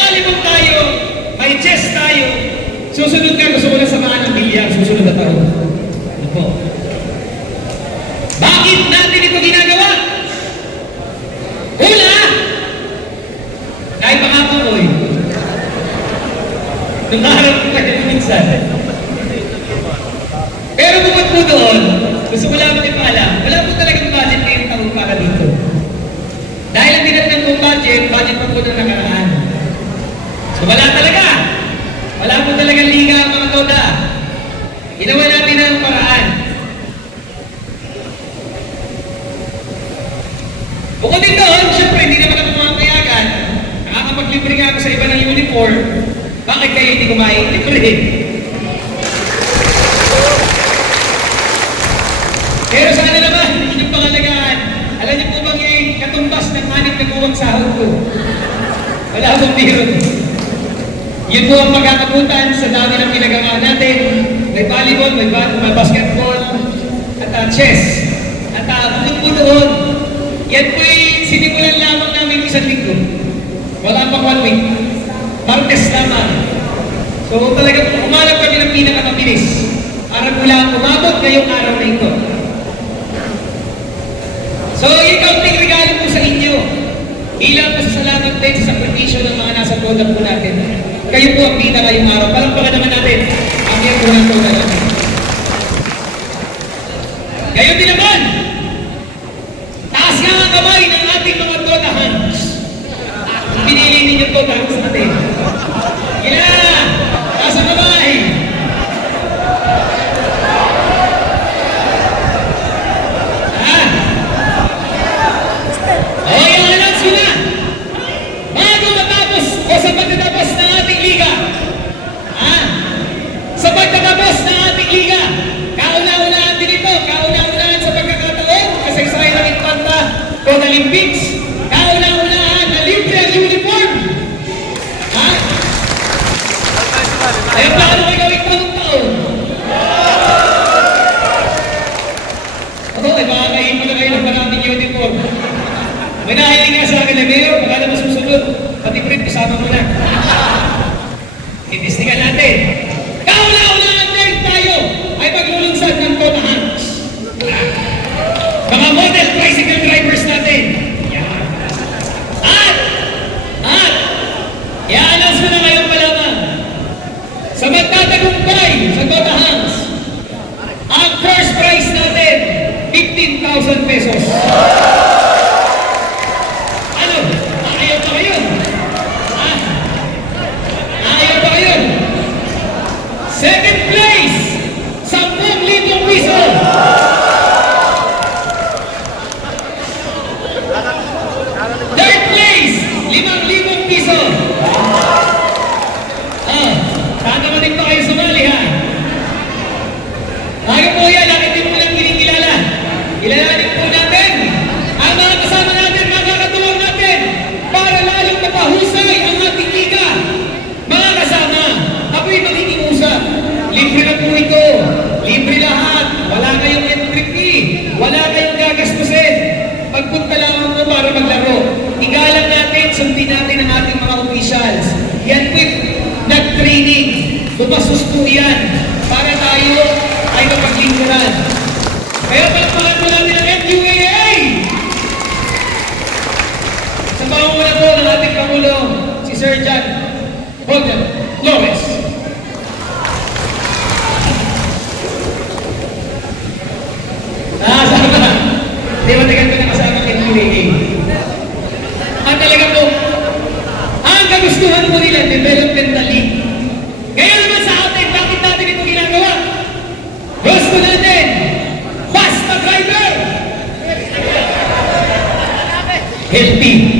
volleyball tayo, may chess tayo. Susunod ka, gusto ko lang samahan ng bilyar, susunod na taon. Ano po? Bakit natin ito ginagawa? Hula! Kahit pangako ko eh. Nung araw ko tayo minsan. Pero bukod po doon, gusto ko lang ipaalam, wala po talagang budget ngayong taon para dito. Dahil ang dinatnan kong budget pa po na nakaraan. So wala talaga. Wala po talagang liga ang mga toda. Ginawa natin ang paraan. Bukod din doon, syempre hindi naman ako makapayagan. Nakakapaglibre nga ako sa iba ng uniform. Bakit kayo hindi kumain? Libre. Pero sana naman, inyong pangalagaan. Alam niyo po bang katumbas ng 6 na kuwang sahod ko? Wala akong biro. Yun po ang magkakabutan sa dami ng ginagawa natin. May volleyball, may basketball, at chess. At bukod po doon, yan po sinimulan lamang namin 1 linggo. Wala pang 1 week. Martes lamang. So talagang umalap kami ng pinakamabilis. Para mula umabot ngayong araw na ito. So yung kaunting regalo po sa inyo. Ilang pasasalamat din sa sakripisyo ng mga nasa product po natin. Kayo po ang pita ngayong araw. Palakpakan naman natin ang yung unang toda natin. Gayon din naman, taas nga ang kamay ng ating mga toda hands. Pinili ninyo toda hands natin. Ilan! Taas ang kamay! Olympics, kauna-unahan na libre ang uniform. Ha? Ay, paano kayo gawin taon-taon? Ako, ay makakain mo na kayo ng maraming uniform. May nahiling nga sa akin na Mayor, baka na masusunod. Pati print, kasama mo na. Itistingan natin. Kauna-unahan din tayo ay maglulunsad ng Toda Hands. Mga model tricycle drivers natin. Yan. At, i-announce mo na ngayon pa lamang. Sa magtatagumpay sa Toda Hands, ang first prize natin, 15,000 pesos. Ano? Ayaw pa kayo? Ayaw pa kayo? Second place, 10,000 piso. Third place, 5,000 piso. Sana naman din pa kayo sumali, ha? Tayo po yan, bakit din mo lang kinikilala? Kilalanin po natin ang mga kasama natin, mga kakatuwang natin, para lalong mapahusay ang ating liga. Mga kasama, ako'y magiging usap. Libre na po ito. Libre lahat. Wala kayong entry fee. Wala kayong gagastusin. Pagpunta lamang mo para maglaro. Igalang natin, sundin natin ang ating mga officials. Yan po nag-training. Lumasos po yan para tayo ay mapaglingkuran. Kaya palakpakan mo natin ang MUAA! Sa pangunguna po ng ating Pangulo, si Sir John Bolden Flores. Saan ba? Di ba tagal ko nakasama ng MUAA? Ang talaga po, ang kagustuhan po nila, developmental league. Kaya naman sa atin, bakit natin ito ginagawa? Gusto natin, basta driver! Healthy.